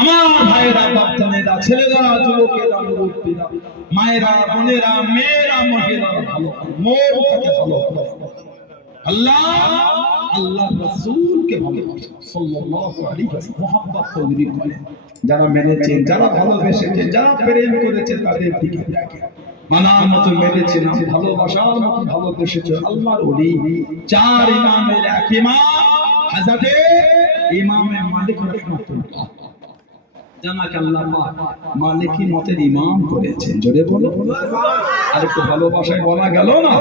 আমার ভাইয়েরা, বাচ্চারা, ছেলেরা, যুবকেরা, মুরব্বীরা, মায়েরা, বোনেরা, মেয়েরা, মহিলারা, ভালো মনটাকে ভালো আল্লাহ আল্লাহ রাসূলকে ভালোবাসেন সাল্লাল্লাহু আলাইহি ওয়াসাল্লাম, মুহাব্বত তৈরি করেন। যারা মেনেছেন, যারা ভালোবেসেছেন, যারা প্রেম করেছেন, তাদের দিকে দেখেন। মানার মতো মেনেছেন, ভালোবাসার মতো ভালোবেসেছেন। আল্লাহর ওলি চার ইমামের এক ইমাম হযরতে ইমামে মালিক রাহমাতুল্লাহ, জানাকে আল্লাহ পাক মালিকি মতের ইমাম করেছেন। জোরে বলো, আর একটু ভালোবাসায় বলা গেল না?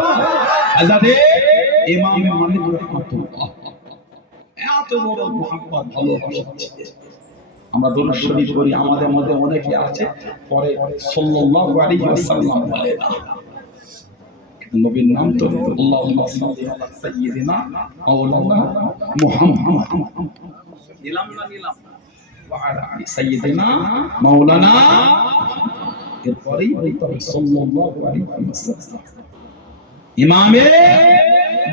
হযরতে ইমামে মালিক রাহমাতুল্লাহ এত বড় মুহাব্বত, ভালোবাসা ছিল। আমরা দরুদ শরীফ পড়ি, আমাদের মধ্যে অনেকে আছে পরে সাল্লাল্লাহু আলাইহি ওয়াসাল্লাম বলে না। নবীর নাম তো আল্লাহুম্মা সাল্লি আলা সাইয়্যিদিনা মাওলানা মুহাম্মদ, নিলাম না নিলাম, ওয়া আলা আলি সাইয়্যিদিনা মাওলানা, এরপরেই বলতে হবে সাল্লাল্লাহু আলাইহি ওয়াসাল্লাম। ইমামে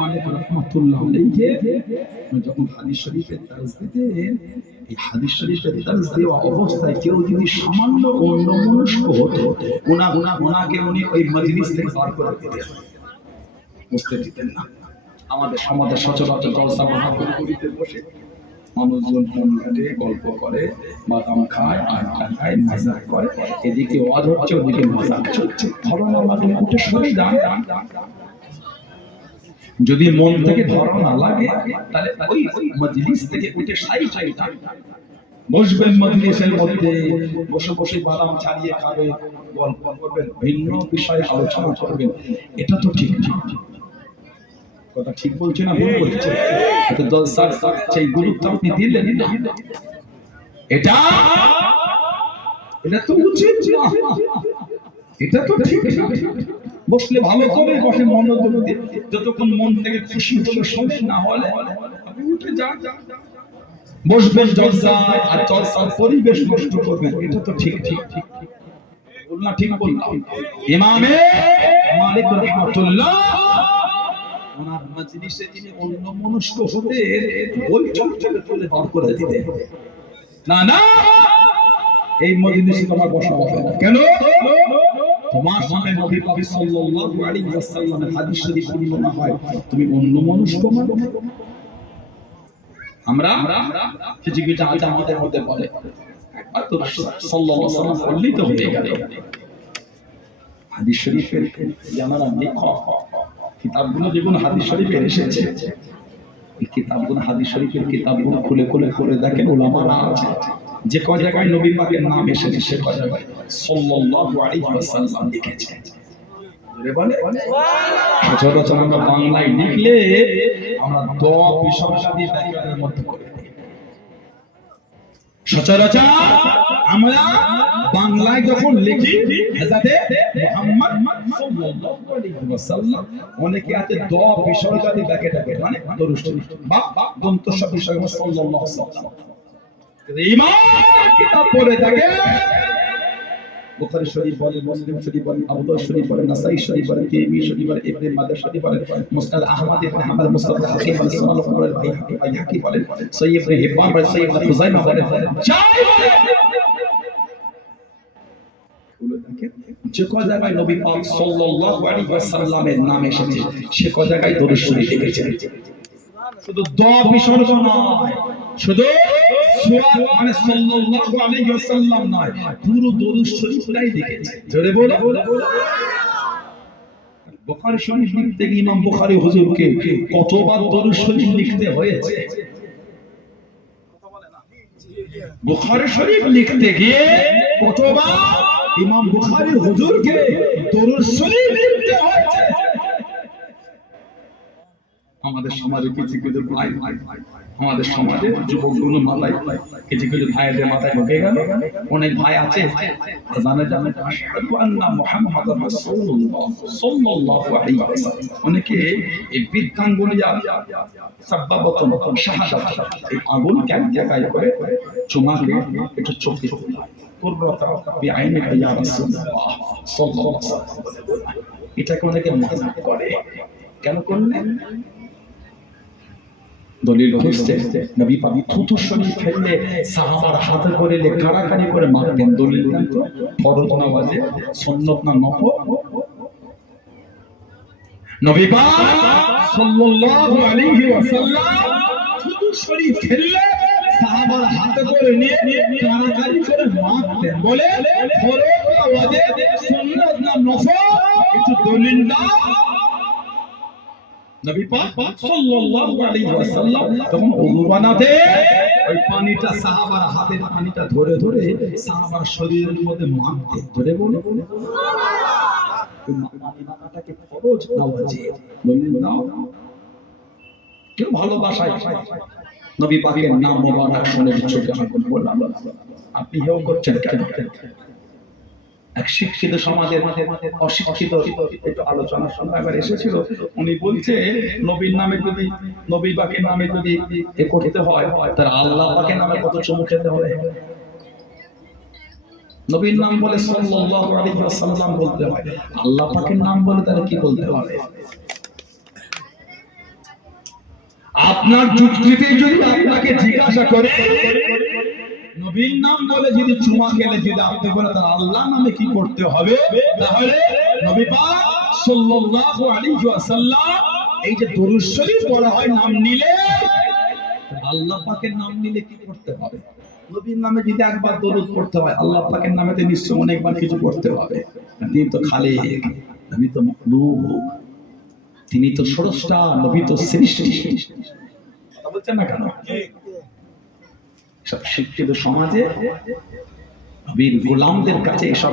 মালিক রাহমাতুল্লাহ আলাইহি যখন হাদিস শরীফের দরস দিতেন, এই হাদিস শরীফের দরস দেওয়া অবস্থায় কেউ যদি সামান্য অন্যমনস্ক হতো, ওনাকে উনি ওই মজলিস থেকে বার করে দিতেন, বুঝতে দিতেন না। আমাদের সমাজে সচরাচর জলসা মাহফিলে বসে মানুষজন ফোন ঘাটে, গল্প করে, বাদাম খায়, আড্ডা খায়, মজা করে, এদিকে ওয়াজ হচ্ছে, ওদিকে মজা চলছে। ধারণা লাগলে উঠে সরে যান। যদি মন থেকে ধরা না লাগে, তাহলে ওই মজলিস থেকে উঠে সাইড বসবেন। মজলিসের মধ্যে বসে বসে বাদাম ছাড়িয়ে খাবে, গল্প করবেন, ভিন্ন বিষয়ে আলোচনা করবেন। এটা তো ঠিক ঠিক কথা ঠিক বলছে না ভুল বলছে? এটা জলসার সেই গুরুত্ব আপনি দিলেন না, এটা তো উচিত না, এটা তো ঠিক না। বসলে ভালো করে বসে, মনোযোগ দিয়ে, যতক্ষণ মন থেকে খুশি হলো শোনেন, না হলে আপনি উঠে যান, বসবেন জলসায়, আর জলসার পরিবেশ নষ্ট করবেন। এটা তো ঠিক ঠিক ঠিক বল না? ঠিক বললাম? ইমামে মালিক রাহমাতুল্লাহ ওনার মজলিসে যিনি অন্যমনস্ক হতে, ওই চলচলে চলে বার করে দিতেন। না না, এই মজলিসে তোমার বসা হবে না। কেন? তোমার সামনে নবী পাক সাল্লাল্লাহু আলাইহি ওয়াসাল্লামের হাদিস শরীফ বর্ণনা হয়, তুমি অন্যমনস্ক মানে। আমরা কিছু কিছু আজ আমাদের মধ্যে বলে, একবার তো সাল্লাল্লাহু আলাইহি ওয়াসাল্লাম বললেই তো হয়ে গেল। হাদিস শরীফের জানারা লেখক কিতাবগুলো যেগুলো হাদিস শরীফে এসেছে, এই কিতাবগুলো, হাদিস শরীফের কিতাবগুলো খুলে খুলে করে দেখেন, উলামারা আছে যে কয় জায়গায় নবী পাকের নাম এসেছে, সে কয় জায়গায় সাল্লাল্লাহু আলাইহি ওয়াসাল্লাম লিখেছেন। সচরাচর আমরা বাংলায় লিখলে আমরা দ বিসর্জন দিয়ে ব্যাকরণের মধ্যে করে দিই। সচরাচর আমরা বাংলায় যখন লিখি হযরতে মুহাম্মদ সাল্লাল্লাহু আলাইহি ওয়াসাল্লাম, অনেকে আছে দ বিসর্জন দিয়ে ব্যাকেটাকে, মানে দরুদ শরীফ বা দন্ত শব্দ সাল্লাল্লাহু আলাইহি ওয়াসাল্লাম। ইমাম কিতাব পড়ে থাকে, বুখারী শরীফ বলেন, মুসলিম শরীফ বলেন, আবু দাউদ শরীফ বলেন, নাসাই শরীফ বলেন, তিরমিজি শরীফ বলেন, ইবনে মাজাহ শরীফ বলেন, মুসনাদ আহমদ ইবনে হাম্বল, মুসনাদ হাকিম বলেন, সুনান আল বাইহাকি বলেন, সহিহ ইবনে হিব্বান বলেন, সহিহ ইবনে খুজাইমা বলেন, যাই বলেন, যে কয় জায়গায় নবী পাক সাল্লাল্লাহু আলাইহি ওয়াসাল্লামের নাম এসেছে, সে কয় জায়গায় দরুদ শরীফ লিখেছেন। শুধু দ বিসর্জন নয়, শুধু সূরা মানে সাল্লাল্লাহু আলাইহি ওয়াসাল্লাম নয়, পুরো দরুদ শরীফটাই লিখেছে। জোরে বলো। বুখারী শরীফ লিখতে গিয়ে ইমাম বুখারী হুজুরকে কতবার দরুদ শরীফ লিখতে হয়েছে? বুখারী শরীফ লিখতে গিয়ে কতবার ইমাম বুখারী হুজুরকে দরুদ শরীফ লিখতে হয়েছে? আমাদের সমাজে কিছু কিছু ভাই, আমাদের সমাজে যুবকগুলো মাথায়, কিছু কিছু ভাইদের মাথায় ঢুকে গেল। অনেক ভাই আছে জানে জানে আশহাদু আন্না মুহাম্মাদুর রাসূলুল্লাহ সাল্লাল্লাহু আলাইহি ওয়াসাল্লাম, অনেকে এই বৃদ্ধাঙ্গুলিয়া সাব্বাবাতুন শাহাদাত, এই আগুন কেন জায়গায় করে চুমাকে একটু চোখে কুররাতা বিআইনিকা ইয়া রাসূলুল্লাহ সাল্লাল্লাহু আলাইহি ওয়াসাল্লাম। এটাকে অনেকে মজা করে। কেন করলেন? দলিল খুঁজতে নবী পাক থুতু শরীফ ফেললে সাহাবার হাতে করে কাড়াকাড়ি করে মারতেন। দলিল দেন তো, ফরজ না ওয়াজিব, সুন্নাত না নফল? নবী পাক সাল্লাল্লাহু আলাইহি ওয়াসাল্লাম থুতু শরীফ ফেললে সাহাবার হাতে করে নিয়ে কাড়াকাড়ি করে মারতেন। বলে ফরজ না ওয়াজিব, সুন্নাত না নফল, একটু দলিল দাও। নবী পাক সাল্লাল্লাহু আলাইহি ওয়াসাল্লাম তখন ওযু বানাতে ওই পানিটা সাহাবার হাতের পানিটা ধরে ধরে সাহাবার শরীরের মধ্যে মাখতে। ধরে বলে সুবহানাল্লাহ। ওই পানি মাখাটাকে ফরজ না ওয়াজিব? দলিল দাও। কেউ ভালোবাসায় নবী পাকের নাম মোবারক শুনে চোখে আগুন বললাম, আপনি হেও করছেন কেন? এক শিক্ষিত সমাজের অশিক্ষিত একটু আলোচনার সময় আবার এসেছিল, উনি বলছে নবীর নামে যদি, নবী পাকের নামে যদি এ করতে হয় তার আল্লাহ পাকের নামে কত চুমু খেতে হবে? নবীর নাম বলে সাল্লাল্লাহু আলাইহি ওয়াসাল্লাম বলতে হয়, আল্লাহ পাকের নাম বলে তাহলে কি বলতে হবে? আপনার যুক্তিতে যদি আপনাকে জিজ্ঞাসা করে নবীর নাম বলে যদি চুমা খেলে যদি আপনি বলে তার আল্লাহ নামে কি করতে হবে, তাহলে নবী পাক সাল্লাল্লাহু আলাইহি ওয়াসাল্লাম এই যে দরুদ শরীফ বলা হয় নাম নিলে, আল্লাহ পাকের নাম নিলে কি করতে হবে? নবীর নামে যদি একবার দরুদ পড়তে হয়, আল্লাহ পাকের নামেতে নিশ্চয় অনেকবার কিছু করতে হবে। তিনি তো খালিক, নবী তো মাখলুক, তিনি তো স্রষ্টা, নবী তো সৃষ্টি। কথা বলছেন না কেন? সব শিক্ষিত সমাজে নবীর গোলামদের কাছে এসব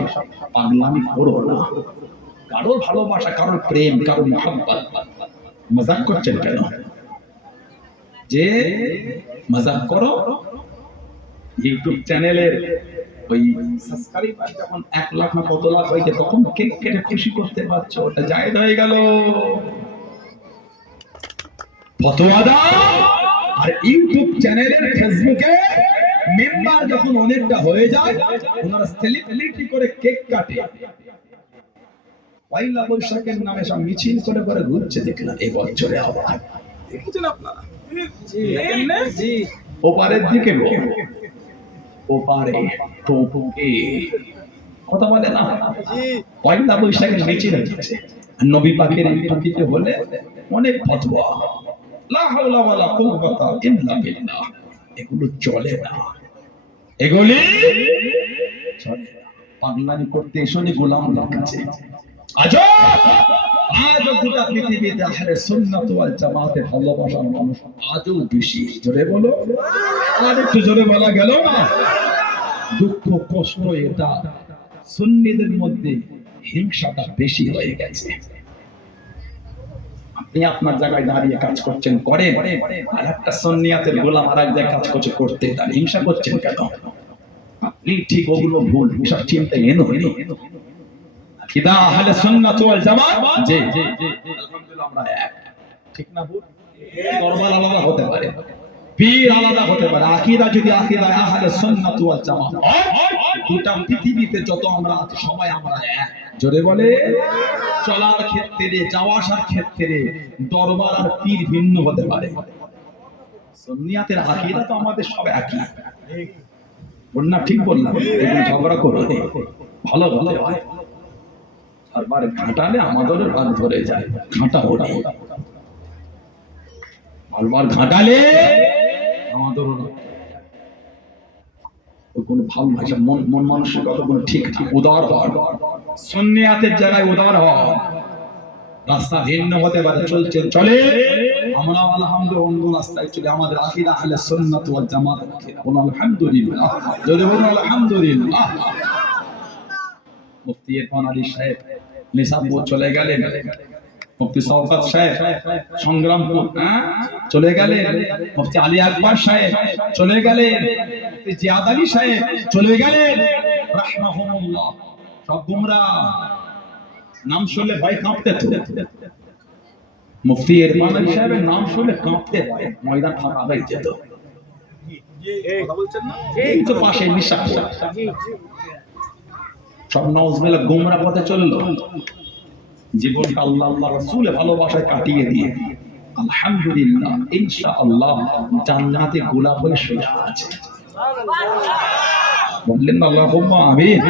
পাগলামি করো না। কারোর ভালোবাসা, কারোর প্রেম, কারোর মহব্বত মজাক করছেন কেন? যে মজাক করো, ইউটিউব চ্যানেলের ওই সাবস্ক্রাইবার যখন 1 লাখ না কত লাখ হয়েছে তখন কেক কেটে খুশি করতে পারছো, ওটা জায়েজ হয়ে গেল। ফতোয়া দাও। আর ইউটিউব চ্যানেলের ফেসবুকে মেম্বার যখন অনেকটা হয়ে যায়, ওনারা সেলিব্রিটি করে কেক কাটে, পয়লা বৈশাখের নামে সব মিছিল করে করে ঘুরছে, দেখলাম এই বছরে আবার। দেখেছেন আপনারা? জি। ওপারের দিকে গো, ওপারে টোপকে কথা বলে না, পয়লা বৈশাখের মিছিল হচ্ছে, নবী পাকের এই টুকিতে হলে অনেক ফতোয়া। লা হাওলা ওয়ালা কুওয়াতা ইল্লা বিল্লাহ, এগুলো চলে না, এগুলি চলে না। পাগলামি করতে এসে গোলামদের কাছে আজও গোটা পৃথিবীতে আহলে সুন্নাত ওয়াল জামাতের ভালোবাসার মানুষ আজও বেশি। জোরে বলো, আর একটু জোরে বলা গেল না? দুঃখ কষ্ট এটা, সুন্নিদের মধ্যে হিংসাটা বেশি হয়ে গেছে। আপনি আপনার জায়গায় দাঁড়িয়ে কাজ করছেন, করে আর একটা সুন্নিয়াতের গোলাম আর এক জায়গায় কাজ করছে, করতে তার হিংসা করছেন কেন? আপনি ঠিক, ওগুলো ভুল, হিংসার চিন্তা এনো কিদা আহলে সুন্নাত ওয়াল জামাত। জি আলহামদুলিল্লাহ আমরা এক, ঠিক না ভুল? দরবার আলাদা হতে পারে, পীর আলাদা হতে পারে, আকীদা যদি আকীদা আহলে সুন্নাত ওয়াল জামাত, গোটা পৃথিবীতে যত আমরা আছি সবাই আমরা এক। জোরে বলে, চলার ক্ষেত্রে, যাওয়া আসার ক্ষেত্রে দরবার আর পীর ভিন্ন হতে পারে, সুন্নিয়াতের আকীদা তো আমাদের সব একই। বল না, ঠিক বললাম? এগুলো ঝগড়া করো, ভালো ভালো হয়, বারবার ঘাটালে আমাদেরও রাগ ধরে যায়, ঘাটা ওটা বারবার ঘাটালে আমাদেরও কোন ভালোবাসা, মন মানসিকতা কোন ঠিক ঠিক উদার হওয়ার, সুন্নিয়াতের জায়গায় উদার হওয়া। রাস্তা ভিন্ন হতে পারে, চলছে চলে, আমরা আলহামদুলিল্লাহ অন্য রাস্তায় চলে, আমাদের আকীদা আহলে সুন্নাত ওয়াল জামাত। আলহামদুলিল্লাহ, যদি বলুন আলহামদুলিল্লাহ। মুফতি ইরফান আলী সাহেব নিসাবপুর চলে গেলেন, মুফতি শওকত সাহেব সংগ্রামপুর চলে গেলেন, মুফতি আলী আকবর সাহেব চলে গেলেন, মুফতি জিয়াদ আলী সাহেব চলে গেলেন রাহমাহুল্লাহ। সব গুমরাহ, নাম শুনলে ভয় কাঁপতে তো। মুফতি ইরফান আলী সাহেবের নাম শুনলে কাঁপতে হয়, ময়দান ফাঁকা হয়ে যেত। কথা বলছেন না? এই তো পাশে নিশাপুর, সব নওয়াজবিল্লাহ গুমরাহ পথে চললো। জীবনটা আল্লাহ আল্লাহ রাসূলে ভালোবাসায় কাটিয়ে দিয়ে আলহামদুলিল্লাহ ইনশাআল্লাহ জান্নাতে গোলাপ হয়ে শুয়ে আছে। বললেন আল্লাহুম্মা আমিন,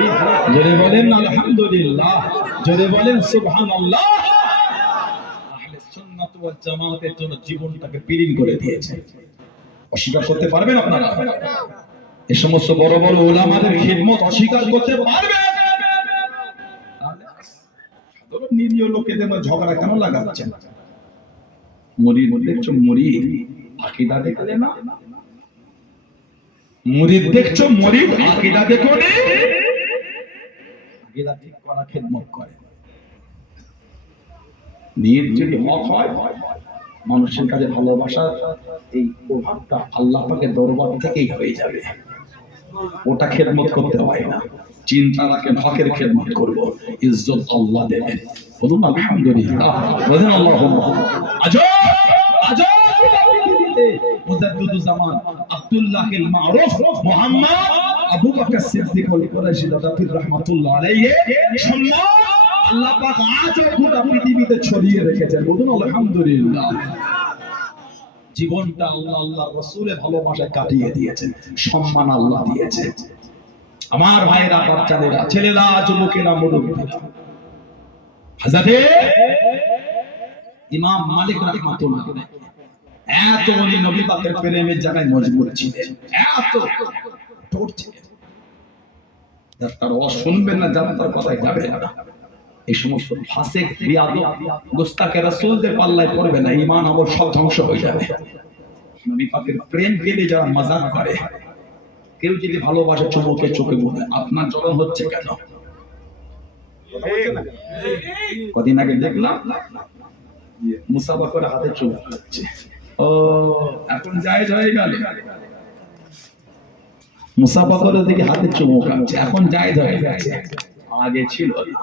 জোরে বলেন আলহামদুলিল্লাহ, জোরে বলেন সুবহানাল্লাহ। আহলে সুন্নাত ওয়াল জামাতের জন্য জীবনটাকে বিলীন করে দিয়েছে। অস্বীকার করতে পারবেন আপনারা? এই সমস্ত বড় বড় উলামাদের খিদমত অস্বীকার করতে পারবেন? সাধারণ নিরীহ লোকেদের মধ্যে ঝগড়া কেন লাগাচ্ছেন? মুরিদ দেখছো, মুরিদ আকীদা দেখলে না, মুরিদ দেখছো, মুরিদ আকীদা দেখো নি, আকীদা ঠিক করা খিদমত করে। নিয়ত যদি হক হয়, মানুষের কাছে ভালোবাসার এই প্রভাবটা আল্লাহ পাকের দরবার থেকেই হয়ে যাবে। ওটা খেদমত করতে হয় না। চিন্তা রাখেন হকের খেদমত করব, ইজ্জত আল্লাহ দেবেন। বলুন আলহামদুলিল্লাহ, বলুন আল্লাহুম্মা। আজব আজব পৃথিবীতে মুজাদ্দিদুজ জামান আব্দুল্লাহিল মারুফ মুহাম্মদ আবু বকর সিদ্দিকুল কুরাইশি দাদাফির রাহমাতুল্লাহ আলাইহি সম্মান আল্লাহ পাক আজব গোটা পৃথিবীতে ছড়িয়ে রেখেছেন। বলুন আলহামদুলিল্লাহ। জীবনটা আল্লাহ আল্লাহ রাসূলের ভালোবাসায় কাটিয়ে দিয়েছেন, সম্মান আল্লাহ দিয়েছে। আমার ভাইরা, বাচ্চাদেরা, ছেলেরা, যুবকেরা, মুরব্বিরা, হযরতে ইমাম মালিক রাহমাতুল্লাহ এত উনি নবী পাকের প্রেমের জায়গায় মজবুত ছিলেন, এত কঠোর ছিলেন, যার তার ওয়াজ শুনবেন না, যার তার কথায় যাবেন না। এই সমস্ত ফাসিক, বিয়াদব, গোস্তাকে রাসূলদের পাল্লায় পড়বে না, ঈমান আমল সব ধ্বংস হয়ে যাবে। নবী পাকের প্রেম পেলে যারা মাযাক করে, কেউ যদি ভালোবাসে চোখে চোখে বলে আপনার জ্বলন হচ্ছে কেন? কদিন আগে দেখলাম মুসাফা করে হাতে চুমু খাচ্ছে। ও এখন জায়েজ হয়ে গেল, মুসাফা করে দেখি হাতে চুমু খাচ্ছে, এখন জায়েজ হয়ে গেছে, আগে ছিল না।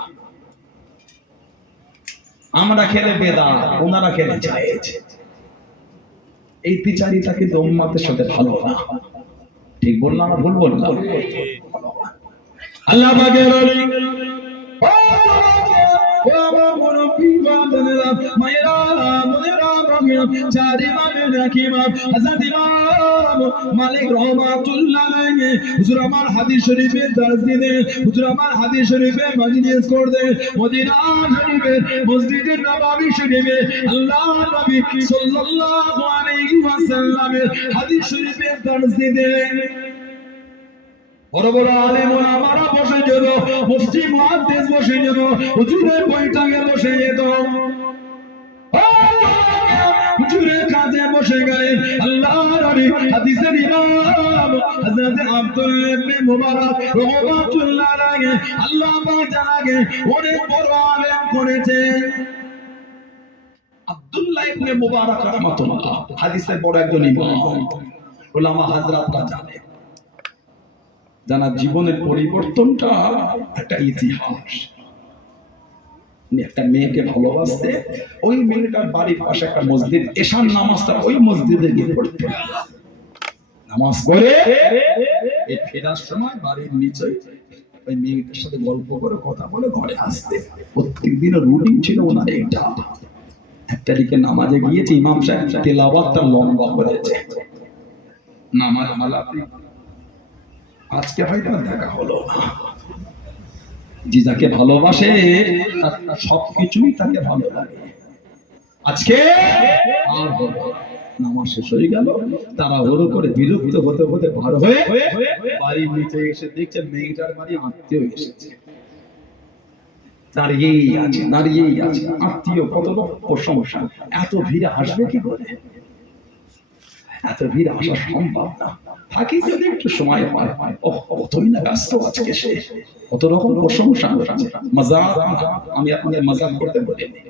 আমরা খেলে বেদাত, ওনারা খেলে জায়েজ। এই বিচারিতা কিন্তু উম্মতের সাথে ভালো না। ঠিক বললাম না ভুল বললাম? আল্লাহ পাকের ওলি মালিক রহমাতুল্লাহ আলাইহি হুজুর আমার হাদিস শরীফে দর্শ দিতে, হুজুর আমার হাদিস শরীফে মজলিস করতে, মদিনা শরীফে মসজিদে নববী শরীফে আল্লাহ নবী সাল্লাল্লাহু আলাইহি ওয়াসাল্লামের হাদিস শরীফে দর্শ দিতে বড় বড় আলেম ওলামারা বসে যেত, মুফতি মুহাদ্দিস বসে যেত, হুজুরের বৈঠকে বসে যেত, হুজুরের কাছে বসে গেলেন আল্লাহর নবী হাদিসের ইমাম হযরত আব্দুল্লাহ ইবনে মুবারক রাহমাতুল্লাহ আলাইহি আল্লাহ পাক জানাকে অনেক বড় আলেম করেছেন। আব্দুল্লাহ ইবনে মুবারক রাহমাতুল্লাহ হাদিসের বড় একজন ইমাম, উলামা হযরতরা জানে, জানা জীবনের পরিবর্তনটা একটা ইতিহাস। একটা মেয়েকে ভালোবাসতে, ওই মেয়েটার বাড়ির পাশে একটা মসজিদ, এশার নামাজটা ওই মসজিদে গিয়ে পড়তে, নামাজ পড়ে এই ফেরার সময় বাড়ির নিচে ওই মেয়েটার সাথে গল্প করে কথা বলে ঘরে আসতে। প্রত্যেক দিনের রুটিন ছিল ওনার এইটা। একটা দিকে নামাজে গিয়েছে, ইমাম সাহেব তেলাওয়াতটা লম্বা করেছে, নামাজ আলাপি আজকে হয়তো দেখা হলো না। যে যাকে ভালোবাসে সবকিছুই তাকে ভালো লাগে। আজকে আর নামাজ শেষ হয়ে গেল, তারা ওর করে বিরক্ত হতে হতে বার হয়ে বাড়ির নিচে এসে দেখছে মেয়েটার বাড়ি আত্মীয় এসেছে, দাঁড়িয়েই আছে দাঁড়িয়েই আছে। আত্মীয় কত প্রশংসা, এত ভিড়ে আসবে কি করে? এত ভিড় আসা সম্ভব না। থাকি যদি একটু সময় পায়, ও কতই না ব্যস্ত আজকে সে, কত রকম প্রশংসা, মজাক। আমি আপনাদের মজাক করতে বলিনি।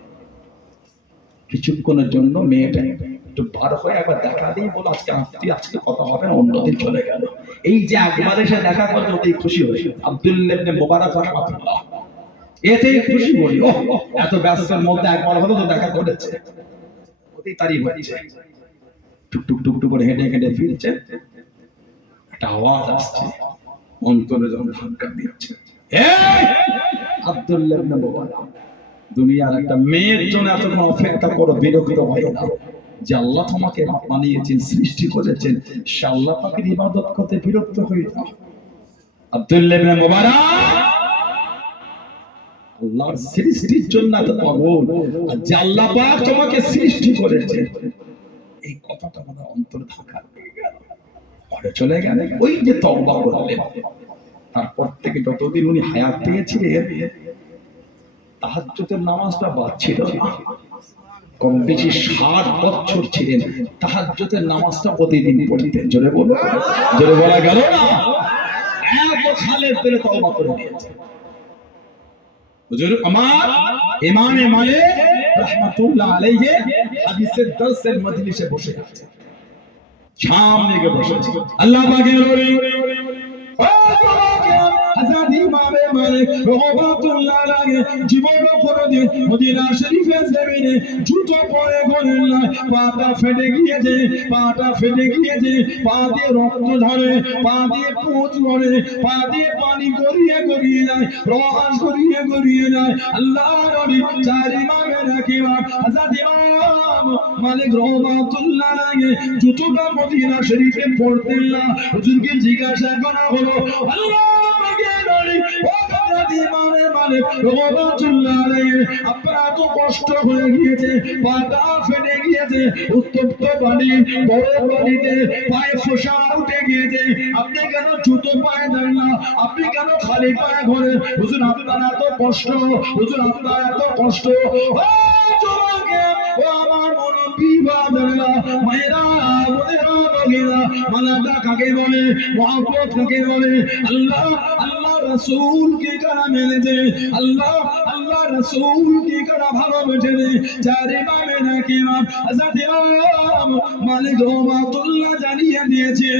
কিছুক্ষণের জন্য মেয়েটা একটু বার হয়ে একবার দেখা দিই, বলো আজকে আত্মীয়, আজকে কথা হবে না, অন্যদিন চলে গেল। এই যে একবার এসে দেখা করতে ওতেই খুশি হয়ে আব্দুল্লাহ ইবনে মুবারক রাহমাতুল্লাহ এতেই খুশি বলি, ও এত ব্যস্তের মধ্যে একবার হলো তো দেখা করেছে, ওতেই তারিফ হচ্ছে। টুকটুক টুকটুক করে হেঁটে হেঁটে ফিরছে, একটা আওয়াজ আসছে, অন্তরে যখন ধাক্কা দিচ্ছে, আব্দুল্লাহ ইবনে মুবারক দুনিয়ার একটা মেয়ের জন্য এতক্ষণ অপেক্ষা করো, বিরক্ত হয় না যে আল্লাহ তোমাকে বানিয়েছেন, সৃষ্টি করেছেন, সে আল্লাহ পাকের ইবাদত করতে বিরক্ত হয়ে যাও। আব্দুল্লাহ ইবনে মুবারক আল্লাহর সৃষ্টির জন্য এত পাগল, আর যে আল্লাহ পাক তোমাকে সৃষ্টি করেছেন, এই কথাটা আমাদের অন্তর ঢাকা দিয়ে গেল, ঘরে চলে গেলেন, ওই যে তওবা করলেন। তারপর থেকে যতদিন উনি হায়াত পেয়েছিলেন, তাহাজ্জুদের নামাজটা বাদ ছিল না। কম বেশি 60 বছর ছিলেন, তাহাজ্জুদের নামাজটা প্রতিদিন পড়তেন। জোরে বলো, জোরে বলা গেল না? এত খালেদ পেলে তওবা করে দিয়েছে। হুজুর আমার ইমামে মালিক রাহমাতুল্লাহ আলাইহি হাদিসের দর্সের মজলিসে বসে আছে, সামনে গিয়ে বসেছে আল্লাহ পাকের ওলি হযরত ইমামে মালিক রাহমাতুল্লাহ আলাইহি জীবনে কোনদিন মদিনা শরীফের জমিনে জুতো পরে গলেন না, পাটা ফেটে গিয়েছে, পাটা ফেটে গিয়েছে, পা দিয়ে রক্ত ঝরে, পা দিয়ে পুঁজ ঝরে, পা দিয়ে পানি গড়িয়ে গড়িয়ে যায়, রস গড়িয়ে গড়িয়ে যায়। আল্লাহর ওলি চার ইমামের এক ইমাম হযরত ইমাম মালিক রাহমাতুল্লাহ আলাইহি জুতোটা মদিনা শরীফে পড়তেন না। হুজুরকে জিজ্ঞাসা করা হলো, আল্লাহ পাকের ওলি ও হযরত ইমামে মালিক রাহমাতুল্লাহ আলাইহি আপনার এত কষ্ট হয়ে গিয়েছে, পাটা ফেটে গিয়েছে, উত্তপ্ত পানি বড় পানিতে পায়ে ফোঁসা উঠে গিয়েছে, আপনি কেন জুতো পায়ে দেন না, আপনি কেন খালি পায়ে ঘোরেন? হুজুর আপনার এত কষ্ট, হুজুর আপনার এত কষ্ট। ও যুবকে, ও আমার মুরব্বি বাবারা, মায়েরা, বোনেরা, ভগিরা, মালাটা কাকে বলে, মহব্বত কাকে বলে? আল্লাহ আল্লাহ রাসূলকে কারা মেনেছে, আল্লাহ আল্লাহ রাসূলকে কারা ভালোবেসে, চার ইমামের এক ইমাম হযরত ইমাম মালিক রাহমাতুল্লাহ জানিয়ে দিয়েছে,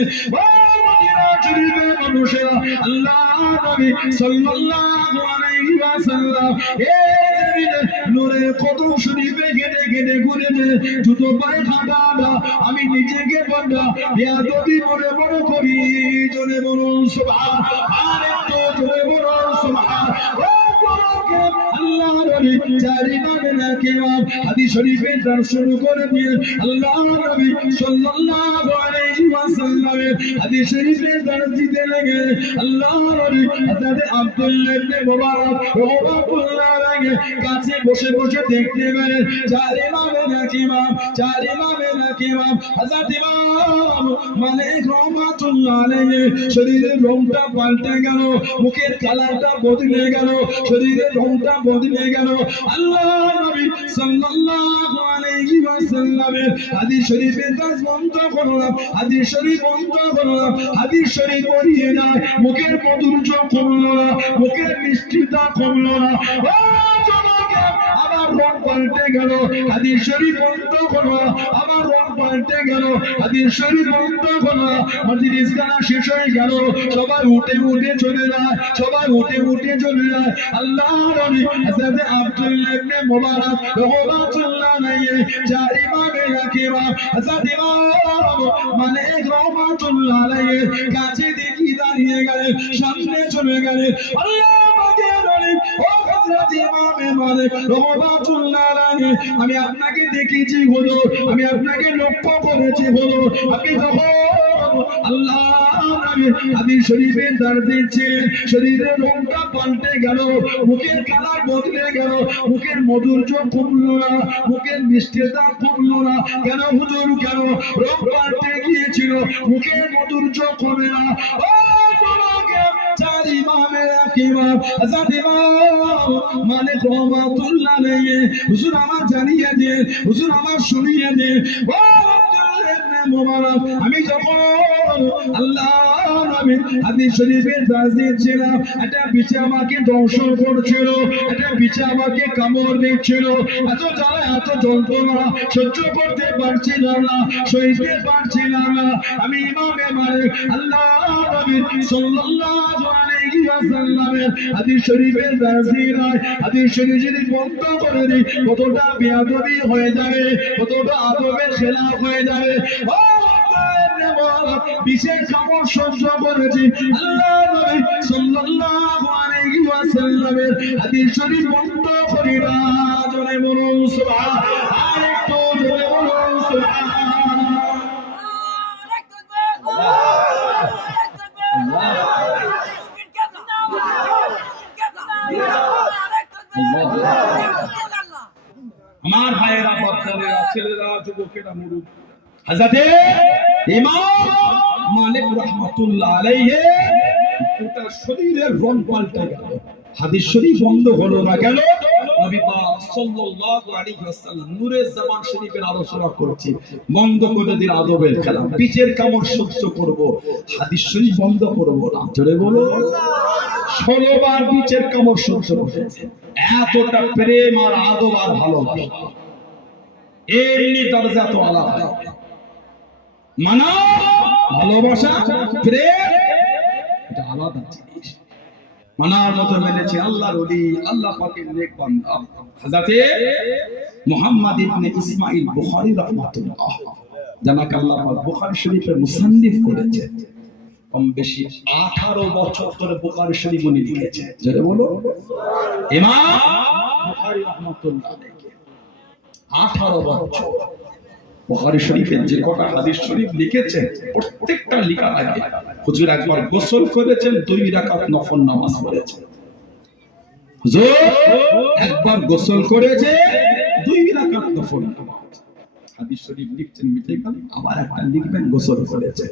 ও মদিনা শরীফের মানুষেরা, আল্লাহ নবী সাল্লাল্লাহু আলাইহি ওয়াসাল্লাম এই জমিনে নূরে কদম শরীফে গেটে গেটে ঘুরেছে, জুতো পায়ে হাঁটা, আমি নিজেকে বন্ধ বেয়াদবি মনে মনে করি। জোরে বলুন সুবহান, আর একটু জোরে বলুন সুবহান। আল্লাহর ওলি চার ইমামের এক ইমাম হাদিস শরীফে দান শুরু করে দিয়ে আল্লাহর নবী সাল্লাল্লাহু আলাইহি ওয়াসাল্লামের হাদিস শরীফে দান দিতে লাগে। আল্লাহর ওলি হযরত আব্দুল্লাহ ইবনে মুবারক রাহমাতুল্লাহ আলাইহি কাছে বসে বসে দেখতে পেলেন চার ইমামের এক ইমাম, চার ইমামের এক ইমাম হযরত ইমাম মালিক রাহমাতুল্লাহ আলাইহি শরীরের রংটা পাল্টে গেল, মুখের কালারটা বদলে গেল, শরীরের রংটা বদলে গেল। আল্লাহ নবী সাল্লাল্লাহু আলাইহি ওয়াসাল্লামের হাদিস শরীফের দাস বন্ধ করলাম, হাদিস শরীফ বন্ধ করলাম, হাদিস শরীফ পড়িয়ে যায়, মুখের মাধুর্য কমলো না, মুখের মিষ্টিতা কমলো না। ও জনকে আমার রং পাল্টে গেল, হাদিস শরীফ বন্ধ করলাম, আমার রং পাল্টে গেল, হাদিস শরীফ বন্ধ করলাম, মজলিস গানা শেষ হয়ে গেল, সবাই উঠে উঠে চলে যায়, সবাই উঠে উঠে চলে যায়। আল্লাহ নবী হযরত আব্দুল্লাহ ইবনে মুবারক রাহমাতুল্লাহ আলাইহি চার ইমামের এক ইমাম হযরত ইমাম মালিক রাহমাতুল্লাহ আলাইহি কাছে দেখি দাঁড়িয়ে গেলেন, সামনে চলে গেলেন। আল্লাহ পাকের ওলি ও হযরত ইমামে মালিক রাহমাতুল্লাহ আলাইহি আমি আপনাকে দেখেছি হুজুর, আমি আপনাকে লক্ষ্য করেছি হুজুর, আপনি যখন আল্লাহ নবী হাদিস শরীফে দর্শ দিচ্ছেন, শরীরের রংটা পাল্টে গেল, মুখের কালার বদলে গেল, মুখের মাধুর্য কমলো না, মুখের মিষ্টিতা কমলো না। কেন হুজুর, কেন? রং পাল্টে গিয়েছিল, মুখের মাধুর্য কমে না। ও তোমাকে চার ইমামের এক ইমাম হযরত ইমাম মালিক রাহমাতুল্লাহ আলাইহি হুজুর আমার জানিয়ে দিন, হুজুর আমার শুনিয়ে দিন। ও মোবারক আমি যখন আল্লাহ নবীর হাদিস শরীফের দাস দিচ্ছিলাম, একটা বিছে আমাকে দংশন করছিল, একটা বিছে আমাকে কামড় দিচ্ছিল, এত জ্বালা এত যন্ত্রণা সহ্য করতে পারছিলাম না, সইতে পারছিলাম না। আমি ইমামে মালিক আল্লাহ নবীর সাল্লাল্লাহু আলাইহি ওয়াসাল্লামের হাদিস শরীফের দাস দিলাই, হাদিস শরীফ যদি বন্ধ করে দিই কতটা বেয়াদবি হয়ে যাবে, কতটা আদবের খেলাফ হয়ে যাবে। বিশেষ কামড় সহ্য করেছি, আল্লাহ নবী সাল্লাল্লাহু আলাইহি ওয়াসাল্লামের হাদিস শরীফ বন্ধ করি না। জোরে বলুন সুবহান, আর একটু জোরে বলুন সুবহান। আমার ভাইয়েরা, বাচ্চারা, ছেলেরা, যুবকেরা, মুরুব, হযরতে ইমাম মালিক রাহমাতুল্লাহ আলাইহি গোটা শরীরের রং পাল্টে গেল। হাদিস শরীফ বন্ধ হলো না কেন? নবী পাক সাল্লাল্লাহু আলাইহি ওয়াসাল্লাম নূরে জামান শরীফের আলোচনা করছে, বন্ধ করে দিন আদবের খেলা, পিচের কামড় সহ্য করব, হাদিস শরীফ বন্ধ করব না। জোরে বলো, 16 বার পিচের কামড় সহ্য করেছে। এতটা প্রেম আর আদব আর ভালোবাসা, এমনি দরজা তো আলাদা। মানা, ভালোবাসা, প্রেম, এটা আলাদা জিনিস। মানার মতো মেনেছে আল্লাহর ওলি, আল্লাহ পাকের নেক বান্দা হযরতে মুহাম্মদ ইবনে ইসমাঈল বুখারী রাহমাতুল্লাহ, যাকে আল্লাহ পাক বুখারী শরীফের মুসান্নিফ করেছেন। কম বেশি 18 বছর ধরে বুখারী শরীফ উনি লিখেছেন। যারা বলো ইমাম বুখারী রাহমাতুল্লাহ আলাইহি 18 বছর বুখারী শরীফের যে কটা হাদিস শরীফ লিখেছেন, প্রত্যেকটা লেখার আগে হুজুর একবার গোসল করেছেন, 2 রাকাত নফল নামাজ পড়েছেন। হুজুর একবার গোসল করেছে, 2 রাকাত নফল নামাজ। হাদিস শরীফ লিখছেন, মিটে গেল, আবার একটা লিখবেন গোসল করেছে।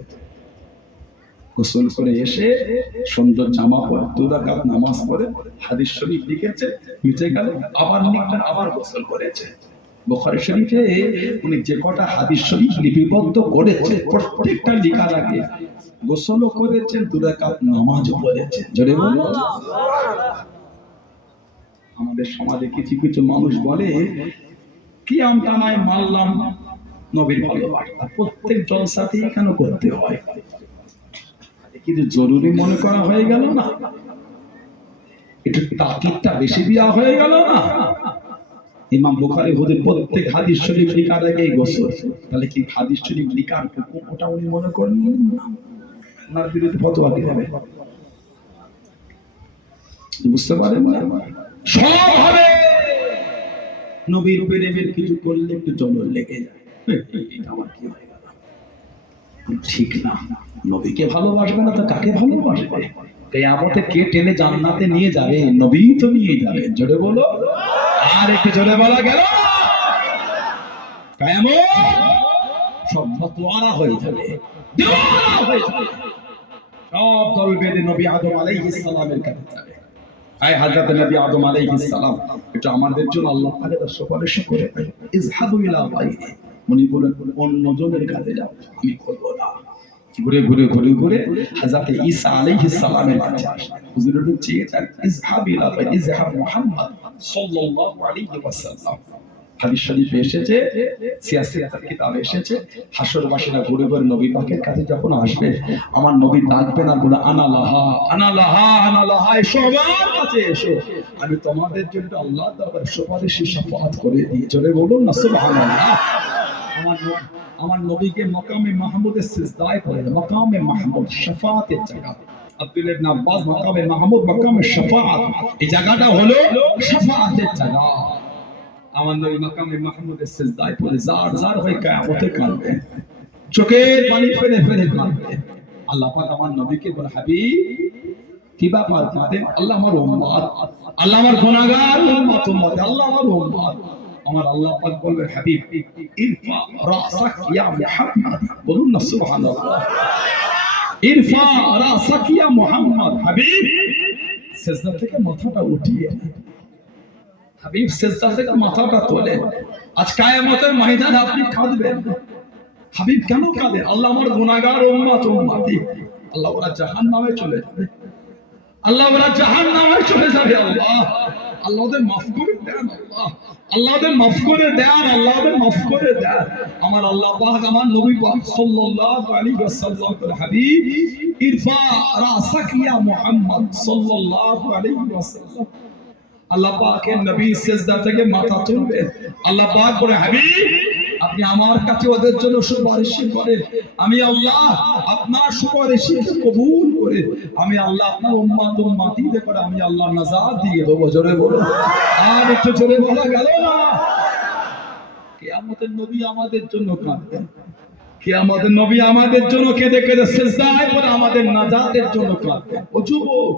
গোসল করে এসে সুন্দর জামা পরে 2 রাকাত নামাজ পড়ে হাদিস শরীফ লিখেছে, মিটে গেল, আবার লিখবেন, আবার গোসল করেছে। বুখারী শরীফে উনি যে কটা হাদিস শরীফ লিপিবদ্ধ করেছে, প্রত্যেকটা লেখার আগে গোসলও করেছেন, 2 রাকাত নামাজও পড়েছেন। জোরে বলো। আমাদের সমাজে কিছু কিছু মানুষ বলে কিয়াম টানায় মারলাম নবীর ভালোবাসা, প্রত্যেক জলসাতেই কেন করতে হয়? কিন্তু জরুরি মনে করা হয়ে গেল না? একটু তাকিদটা বেশি দেওয়া হয়ে গেল না? ইমাম বুখারী হুজুর প্রত্যেক হাদিস শরীফ লেখার আগে গোসল, তাহলে কি হাদিস শরীফ লেখার হুকুম ওটা উনি মনে করেন না? ওনার বিরুদ্ধে ফতোয়া দিবে, বুঝতে পারেন না? সব হবে নবীর প্রেমের কিছু করলে একটু জলর লেগে যায়, এটা আমার কি হয়ে গেল, ঠিক না। নবীকে ভালোবাসবে না তো কাকে ভালোবাসবে? কিয়ামতে কে টেনে জান্নাতে নিয়ে যাবে? নবী তো নিয়ে যাবে। জোরে বলো, আর একটু জোরে বলা গেল। কিয়ামত সব ফতোয়ারা হয়ে যাবে, দেওয়ানা হয়ে যাবে, সব দল বেঁধে নবী আদম আলাইহিস সালামের কাছে যাবে। আয় হযরত নবী আদম আলাইহিস সালাম, এটা আমাদের জন্য আল্লাহ তাআলা সুপারিশ করে, ইযহাবু ইলা গায়রি, উনি বলেন অন্যজনের কাছে যাও, আমি করব না। ঘুরে ঘুরে ঘুরে ঘুরে হযরত ঈসা আলাইহিস সালামের কাছে আসেন। হুজুরের চেয়েছেন ইযহাব ইলা গায়রি, ইযহাব মুহাম্মদ সাল্লাল্লাহু আলাইহি ওয়াসাল্লাম। হাদিস শরীফে এসেছে, সিয়াসিয়াতের কিতাবে এসেছে, হাসরবাসীরা ঘুরে ঘুরে নবী পাকের কাছে যখন আসবে, আমার নবী ডাকবেন আর বলে আনা লাহা আনা লাহা আনা লাহা, এসো আমার কাছে এসো, আমি তোমাদের জন্য আল্লাহর দরবারে সুপারিশি শাফাআত করে দিই। জোরে বলুন না সুবহানাল্লাহ। আমার নবীকে মাকামে মাহমুদের সিজদায় করে, মাকামে মাহমুদ শাফাআতের জায়গা। আব্দুল্লাহ ইবনে আব্বাস মাকামে মাহমুদ, মাকামে শাফাআত, এই জায়গাটা হলো শাফাআতের জায়গা। আমার নবী মাকামে মাহমুদের সিজদায় পড়ে জার জার হয়ে কিয়ামতে কাঁদবেন, চোখের পানি ফেলে ফেলে কাঁদবেন। আল্লাহ পাক আমার নবীকে বলে, হাবিব কি ব্যাপার কাঁদেন? আল্লাহ আমার উম্মত, আল্লাহ আমার গুনাহগার উম্মত, আল্লাহ আমার উম্মত। আমার আল্লাহ পাক বলবে, হাবিব ইরফা রাসাক ইয়া মুহাম্মদ, বলুন না সুবহানাল্লাহ। ইরফা রাসাক ইয়া মুহাম্মদ, হাবিব সিজদা থেকে মাথাটা উঠিয়ে, হাবিব সিজদা থেকে মাথাটা তোলে। আজ কিয়ামতের ময়দানে আপনি কাঁদবেন, হাবিব কেন কাঁদেন? আল্লাহ আমার গুনাহগার উম্মত উম্মতি, আল্লাহ ওরা জাহান্নামে চলে যাবে, আল্লাহ ওরা জাহান্নামে চলে যাবে। আল্লাহ আল্লাহ ওদের মাফ করে দেন, আল্লাহ আল্লাহ ওদের মাফ করে দেন, আল্লাহ ওদের মাফ করে দেন। আমার আল্লাহ পাক আমার নবী পাক সাল্লাল্লাহু আলাইহি ওয়াসাল্লাম বলে, হাবিব ইরফা রাসাক ইয়া মুহাম্মদ সাল্লাল্লাহু আলাইহি ওয়াসাল্লাম। আল্লাহ পাকের নবী সিজদা থেকে মাথা তুলবেন, আল্লাহ পাক বলে, হাবিব আপনি আমার কাছে ওদের জন্য সুপারিশ করেন, আমি আল্লাহ আপনার সুপারিশকে কবুল করে আমি আল্লাহ আপনার উম্মত উম্মতিদের করে আমি আল্লাহ নাজাত দিয়ে দেবো। জোরে বলো, আর একটু জোরে বলা গেল না? কিয়ামতের নবী আমাদের জন্য কাঁদবেন, কিয়ামতের নবী আমাদের জন্য কেঁদে কেঁদে সিজদায় পড়ে আমাদের নাজাতের জন্য কাঁদবেন। ও যুবক,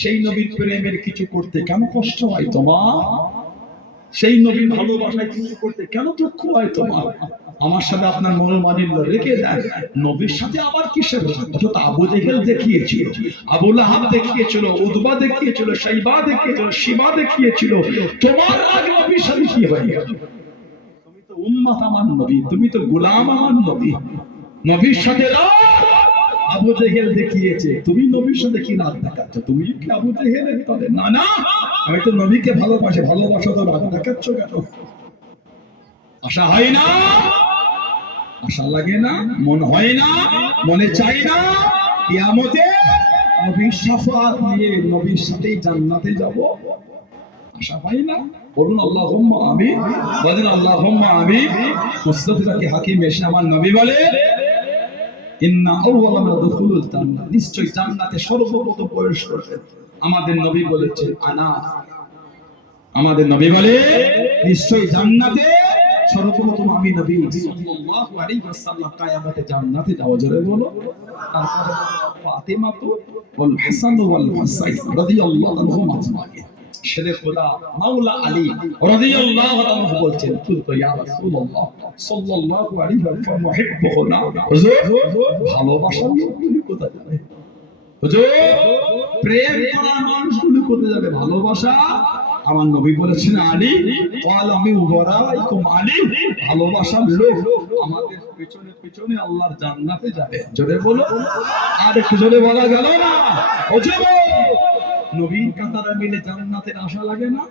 সেই নবীর প্রেমের কিছু করতে কেন কষ্ট হয় তোমার? সেই নবীর ভালোবাসায় কিছু করতে কেন দুঃখ হয় তোমার? আমার সাথে আপনার মনোমালিন্য রেখে দেন, নবীর সাথে আবার কিসের? অথচ আবু জেহেল দেখিয়েছিল, আবু লাহাব দেখিয়েছিল, উতবা দেখিয়েছিল, শাইবা দেখিয়েছিল, শিবা দেখিয়েছিল, তোমার আগে নবীর সাথে কি হয়ে গেল? তুমি তো উম্মত আমার নবী, তুমি তো গোলাম আমার নবী, নবীর সাথে আবু জেহেল দেখিয়েছে, তুমি নবীর সাথে কি রাগ দেখাচ্ছ? তুমি কি আবু জেহেলের তলে? না না, আমি তো নবীকে ভালোবাসি, ভালোবাসা তো রাগ দেখাচ্ছ কেন? আশা হয় না, আশা লাগে না, মন হয় না, মনে চাই না কিয়ামতে নবীর শাফাআত নিয়ে নবীর সাথেই জান্নাতে যাব? আশা পাই না? বলুন আল্লাহুম্মা আমিন, বলেন আল্লাহুম্মা আমিন। মুস্তাফিজ হাকিম এসে আমার নবী বলে, ইন্না আউওয়ালা মা দুখুলুল জান্নাহ, নিশ্চয়ই জান্নাতে সর্বপ্রথম প্রবেশ করবে আমাদের নবী বলেছেন আনা। আমাদের নবী বলে নিশ্চয়ই জান্নাতে সর্বপ্রথম আমি নবী সাল্লাল্লাহু আলাইহি ওয়াসাল্লাম কিয়ামতে জান্নাতে যাওয়া। জোরে বলো। তারপরে ফাতিমা ওয়াল হাসান ওয়াল হুসাইন রাদিয়াল্লাহু আনহুম আজমাইন, শেরে খোদা মাওলা আলী রাদিয়াল্লাহু আনহু বলছেন, কুলতু ইয়া রাসূলুল্লাহ সাল্লাল্লাহু আলাইহি ওয়াসাল্লাম মুহিব্বুনা, হুজুর ভালোবাসার লোকগুলো কোথায় যাবে? হুজুর প্রেম করার মানুষগুলো কোথায় যাবে? ভালোবাসা। আমার নবী বলেছেন আলী ওয়াল আমি উবরাইকুম, আলী ভালোবাসার লোক আমাদের পিছনে পিছনে আল্লাহর জান্নাতে যাবে। জোরে বলো, আর একটু জোরে বলা গেল না? হুজুর নবীর কাতারে মিলে জান্নাতের আশা লাগে না?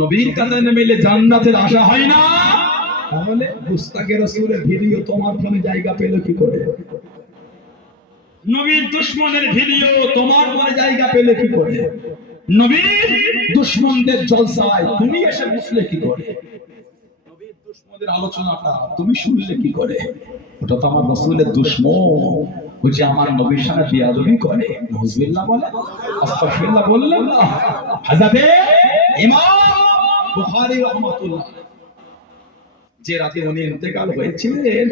নবীর কাতারে মিলে জান্নাতের আশা হয় না? তাহলে মুস্তাকে রাসূলের ভিডিও তোমার ফোনে জায়গা পেল কি করে? নবীর দুশমনের ভিডিও তোমার ফোনে জায়গা পেল কি করে? নবীর দুশমনদের জলসায় তুমি এসে বসলে কি করে? নবীর দুশমনদের আলোচনাটা তুমি শুনলে কি করে? ওটা তো আমার রাসূলের দুশমন, ওই যে আমার নবীর সাথে বিয়াদবি করে। নাউজুবিল্লাহ বলে, আস্তাগফিরুল্লাহ বললেন না? হযরতে ইমাম বুখারী রাহমাতুল্লাহ যে রাতে উনি ইন্তেকাল হয়েছিলেন,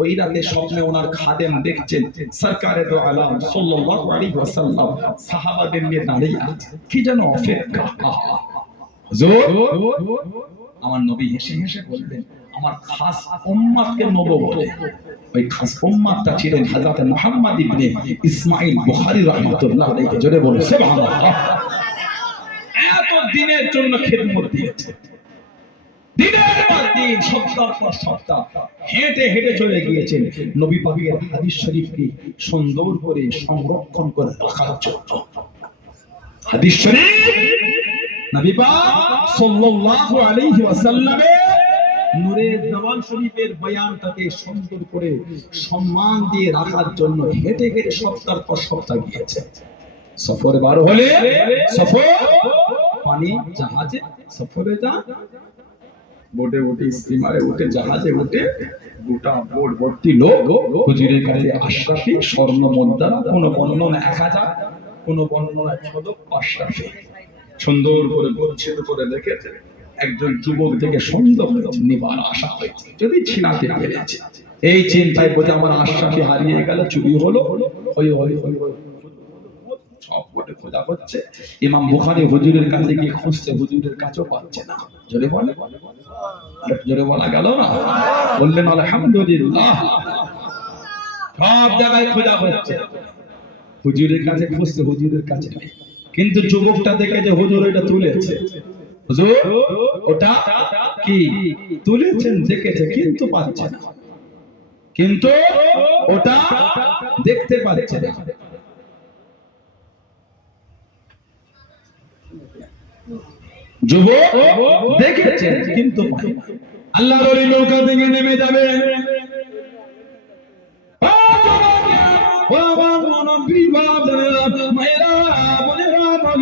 ওই রাতে স্বপ্নে ওনার খাদেম দেখছেন সরকারে দো আলম সাল্লাল্লাহু আলাইহি ওয়াসাল্লাম সাহাবাদের নিয়ে দাঁড়িয়ে আছে, কি যেন অপেক্ষা। হুজুর আমার নবী হেসে হেসে বললেন, আমার খাস উম্মতকে নব বলে। ওই খাস উম্মতটা ছিলেন হযরত মুহাম্মদ ইবনে ইসমাঈল বুখারী রাহমাতুল্লাহ আলাইহি। জোরে বলে সুবহানাল্লাহ। এত দিনের জন্য খেদমত দিয়েছে, দিনের পর দিন সপ্তাহ পর সপ্তাহ হেঁটে হেঁটে চলে গিয়েছেন নবী পাকের হাদিস শরীফকে সুন্দর করে সংরক্ষণ করে রাখার জন্য। হাদিস শরীফ নবী পাক সাল্লাল্লাহু আলাইহি ওয়াসাল্লামের নূরে জবান শরীফের বয়ানটাকে সুন্দর করে সম্মান দিয়ে রাখার জন্য হেঁটে হেঁটে সপ্তাহ পর সপ্তাহ গিয়েছে। সফরে বার হলে সফর পানি জাহাজে সফরে যা, বোটে উঠে, স্টিমারে উঠে, জাহাজে উঠে, গোটা বোট ভর্তি লোক হুজুরের কাছে আশরাফি স্বর্ণ মুদ্রা, কোন বর্ণনা 1000, কোন বর্ণনা 500 সুন্দর করে গচ্ছিত করে রেখেছে। একজন যুবক থেকে সন্দেহ হয়েছে, নিবার আশা হয়েছে, যদি ছিনাতে পেরেছে। এই চিন্তায় বোঝে আমার আশরাফি হারিয়ে গেল, চুরি হলো, সব বোটে খোঁজা হচ্ছে। ইমাম বুখারী হুজুরের কাছে গিয়ে খুঁজছে, হুজুরের কাছেও পাচ্ছে না। জোরে বলে, জোরে বলা গেল না? বললেন আলহামদুলিল্লাহ। সব জায়গায় খোঁজা হচ্ছে, হুজুরের কাছে খুঁজছে, হুজুরের কাছে নেই। কিন্তু যুবকটা দেখে যে হুজুর এটা তুলেছে, হুজুর ওটা কি তুলেছেন দেখেছে, কিন্তু পাচ্ছে না, কিন্তু ওটা দেখতে পাচ্ছে না। যুবক দেখেছেন কিন্তু আল্লাহর ওলি নৌকা থেকে নেমে যাবে।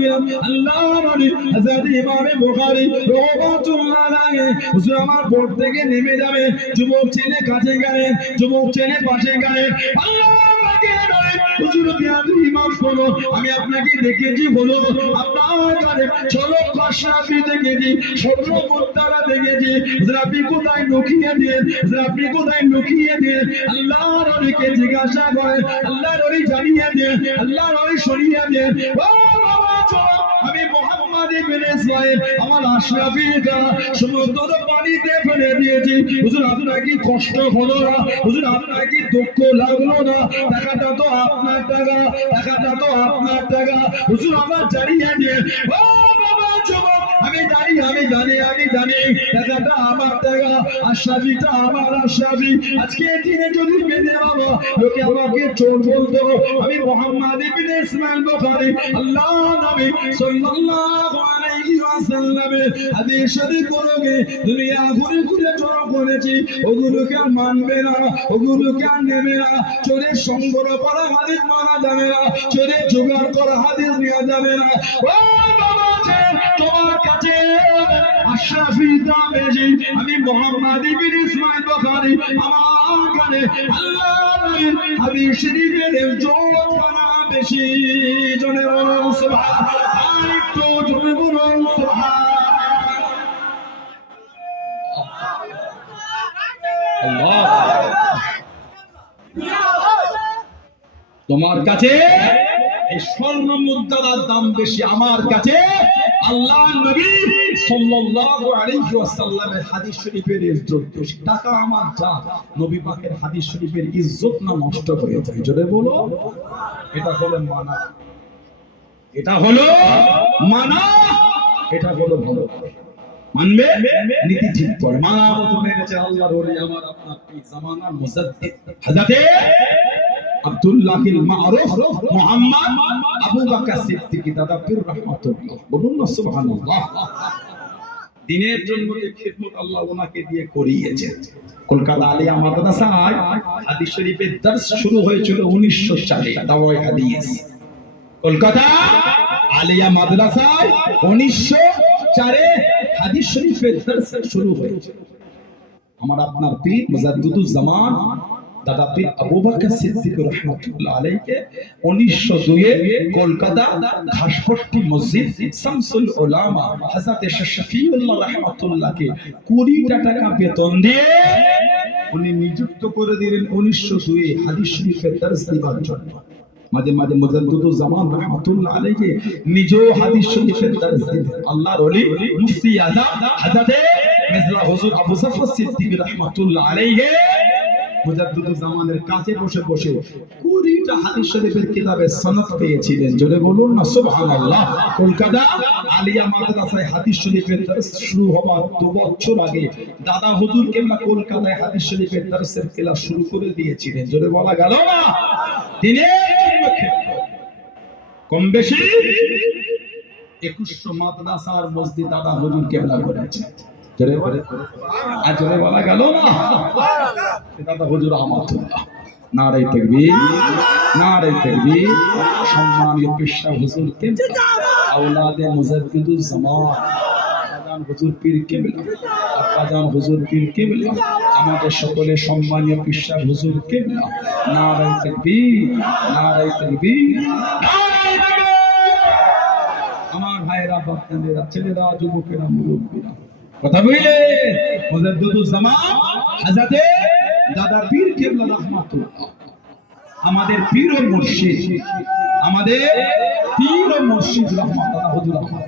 দিলাম আল্লাহ নবী হযরত ইমাম বুখারী রাহমাতুল্লাহ আলাইহি হুজুর আমার বোর্ড থেকে নেমে যাবে যুবক ছেলে কাছে গেলে যুবক ছেলে পাশে গেলে আল্লাহ হুজুর বিয়াদি ইমাম শোনো আমি আপনাকে দেখেছি বলো আপনার কাছে চলো কাশাফি দেখেছি স্বর্ণ মুদ্রা দেখেছি হুজুর আপনি কোথায় লুকিয়ে দিয়েন হুজুর আপনি কোথায় লুকিয়ে দিয়েন আল্লাহর নবীকে জিজ্ঞাসা করে আল্লাহর নবী জানিয়ে দেন আল্লাহর নবী শুনিয়ে দেন ও বাবা চলো আমি মুহাম্মদ ইবনে ইসমাঈল আমার আশরাফিকা সমুদ্র পানিতে ফেলে দিয়েছি হুজুর আপনার কি কষ্ট হলো না হুজুর আপনার কি দুঃখ লাগলো না টাকাটা তো আপনার টাকা টাকাটা তো আপনার টাকা হুজুর আমার জানিয়ে দেন ও বাবা চলো আমি জানি টাকাটা আমার টাকা আশরাফিটা আমার আশরাফি আজকে দিনে যদি বেঁধে বাবা লোকে আমাকে চোর বলতো আমি মুহাম্মদ ইবনে ইসমাঈল বুখারী আল্লাহ নবী সাল্লাল্লাহু আলাইহি ওয়াসাল্লামের হাদিস শরীফ গুলোকে দুনিয়া ঘুরে ঘুরে জড়ো করেছি ওগুলোকে আর মানবে না ওগুলোকে আর নেবে না চোরের সংগ্রহ করা হাদিস মানা যাবে না চোরের জোগাড় করা হাদিস নেওয়া যাবে না ও বাবা তোমার কাছে আশরাফি দামেজি আমি মুহাম্মদ ইবনে ইসমাঈল বুখারী আমার কাছে আল্লাহ নবীর হাদিস শরীফের জোরখানা বেশি জনে বলুন সুবহানাল্লাহ আরেকটু জনে বলুন সুবহানাল্লাহ তোমার কাছে এই স্বর্ণ মুদ্রার দাম বেশি আমার কাছে আল্লাহ নবী সাল্লাল্লাহু আলাইহি ওয়াসাল্লামের হাদিস শরীফের ইজ্জত বেশি টাকা আমার যা নবী পাকের হাদিস শরীফের ইজ্জত না নষ্ট হয়ে যায় জোরে বলো এটা হলো মানা এটা হলো মানা এটা হলো ভালো মানবে নীতি ঠিক করে মানা মতো মেনেছে আল্লাহর ওলি আমার আপনার কি জামানার মুজাদ্দিদ হযরত আব্দুল্লাহিল মারুফ মুহাম্মদ আবু বকর সিদ্দিক দাদা পীর রাহমাতুল্লাহ বলুন না সুবহানাল্লাহ দ্বীনের জন্য যে খিদমত আল্লাহ ওনাকে দিয়ে করিয়েছেন কলকাতা আলিয়া মাদ্রাসায় হাদিস শরীফের দর্স শুরু হয়েছিল 1904 এ দাওয়ায়ে হাদিস কলকাতা আলিয়া মাদ্রাসায় 1904 এ হাদিস শরীফের দর্স শুরু হয়েছিল আমার আপনার পীর মুজাদ্দিদুজ জামান দাদা পীর আবু বকর সিদ্দিক রাহমাতুল্লাহ আলাইহি 1902 এ কলকাতা ঘাসপট্টি মসজিদ শামসুল উলামা হযরত শফিউল্লাহ রাহমাতুল্লাহকে 20 টাকা বেতন দিয়ে উনি নিযুক্ত করে দিলেন 1902 এ হাদিস শরীফের দর্স দেওয়ার জন্য মাঝে মাঝে মুজাদ্দিদুজ জামান রাহমাতুল্লাহ আলাইহি নিজেও হাদিস শরীফের দর্স দিতেন আল্লাহর ওলি মুফতি আযম হযরত মির্জা হুজুর আবু জাফর সিদ্দিক রাহমাতুল্লাহ আলাইহি মুজাদ্দিদুজ জামানের কাছে বসে বসে 20টা হাদিস শরীফের কিতাবের সনদ পেয়েছিলেন জোরে বলুন না সুবহানাল্লাহ কলকাতা আলিয়া মাদ্রাসায় হাদিস শরীফের দর্স শুরু হওয়ার 2 বছর আগে দাদা হুজুর কেবলা কলকাতায় হাদিস শরীফের দর্সের ক্লাস শুরু করে দিয়েছিলেন জোরে বলা গেল না দিনের জন্য কম বেশি 2100 মাদ্রাসার মসজিদ দাদা হুজুর কেবলা করেছে জোরে বলে আর জোরে বলা গেল না দাদা হুজুর রহমাতুল্লাহ নারে তাকবীর সম্মানীয় পেশা হুজুর কে আওলাদে মুজাদ্দিদুজ জামান আব্বাজান হুজুর পীর কেবলা আব্বাজান হুজুর পীর কেবলা আমাদের সকলে সম্মানীয় পেশা হুজুর কেবলা নারে তাকবীর আমার ভাইরা বাচ্চাদের ছেলেরা যুবকেরা মুরব্বীরা কথা বলে মুজাদ্দিদুজ জামান হযরত দাদা পীর কেবলা রাহমাতুল্লাহ আমাদের পীর ও মুর্শিদ রাহমাতুল্লাহ হুজুর আল্লাহ